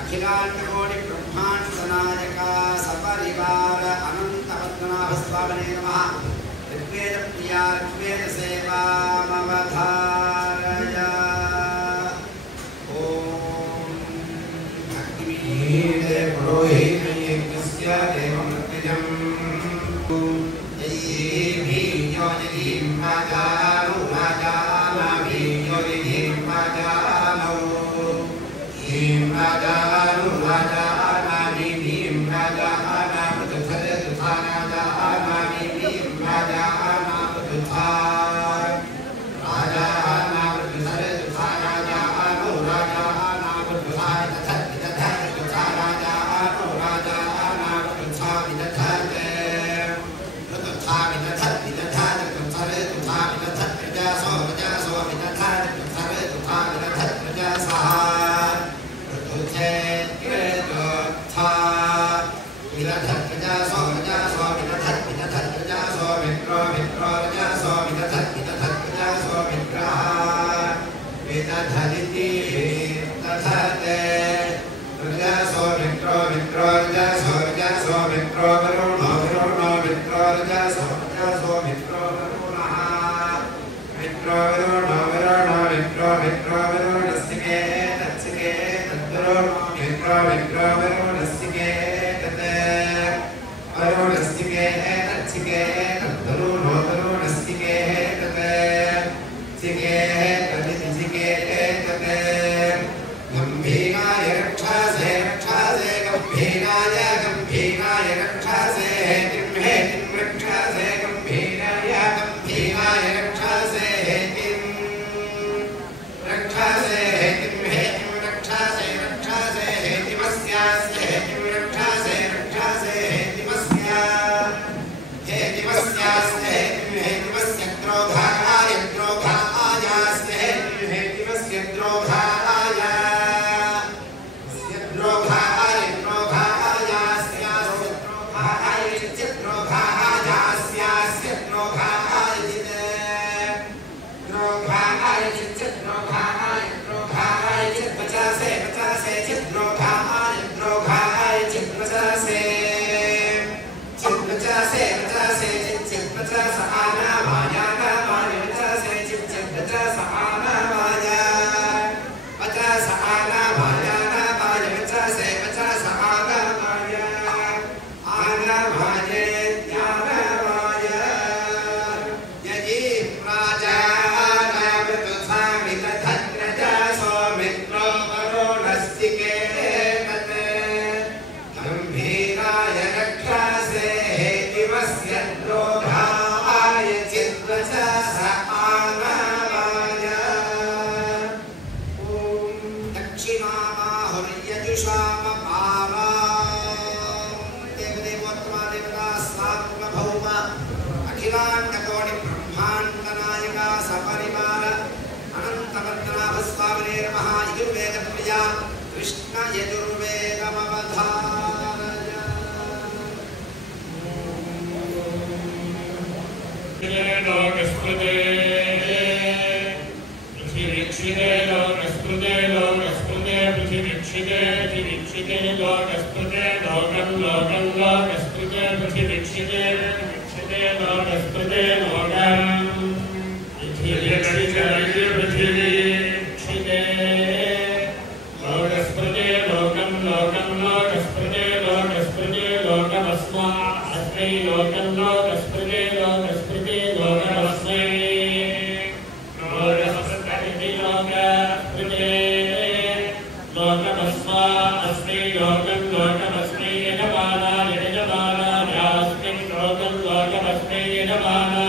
अखिलांडकोटि ब्रह्मांड नायक सपरिवार अनंतपद्मनाभ स्वामिने नमः। ऋग्वेद प्रिया ऋग्वेद सेवा मवधारय। ओम अग्निमीते पुरोहित यज्ञस्य देवं ऋग्वेदं यज्ञीं माजानु माजानाभियो यज्ञीं माजानो यज्ञीं माजानु माजानाभिं माजाना पृथ्वी तुथाना जानाभिं माजाना पृथ्वा राजाना पृथ्वी तुथाना जानो राजाना पृथ्वा तथा तथा तुथाना जानो राजाना पृथ्वा तथा तथा तथा तथा तुथारे तुथा तथा प्रजासो प्रजासो तथा तुथारे तुथा तथा प्रजासः तुथे केतो था विदधा प्रजासो प्रजासो विदधा विदधा प्रजासो मित्रो मित्रो प्रजासो विदधा विदधा प्रजासो मित्रः विदधादिति तथा ते प्रजासो मित्रो मित्रो प्रजासो प्रजासो मित्रो वरुणो वरुणो मित्रो प्रजासो प्रजासो मित्रो वरुणः मित्रो वरुणो वरुणो मित्रो मित्रो वरुणस्तिके तत्सिके तद्वरुणो मित्रो मित्रो वरुणस्तिके तत् वरुणस्तिके तत्सिके तद्वरुणो वरुणस्तिके तत् सिके तदिसिके तत् गंभीराय रक्षासे रक्षासे गंभीराय गंभीराय रक्षासे किं हे किं रक्षासे गंभीराय गंभीराय रक्षासे किं रक्षासे किं हे किं रक्षासे रक्षासे दिवस्यास्य किं रक्षासे रक्षासे दिवस्या हे दिवस्यास्य किं हे दिवस्य द्रोधाय द्रोधायास्य किं हे दिवस्य द्रोधाय कृष्ण यजुर्वेदमवधारय। लोकस्पृते पृथिवीक्षिते लोकस्पृते लोकस्पृते पृथिवीक्षिते पृथिवीक्षिते लोकस्पृते लोकं लोकं लोकस्पृते पृथिवीक्षिते पृथिवीक्षिते लोकस्पृते लोकं पृथिवीक्षिते पृथिवीक्षिते लोकस्पृते लोकं लोकं लोकस्पृते लोकस्पृते लोकमस्मै लोकं लोकस्पृते लोकस्पृते लोकमस्मै लोकस्पृते लोकस्पृते लोकमस्मै अस्मै लोकं लोकमस्मै यजमानाय यजमानायास्मिन् लोकं लोकमस्मै यजमानाय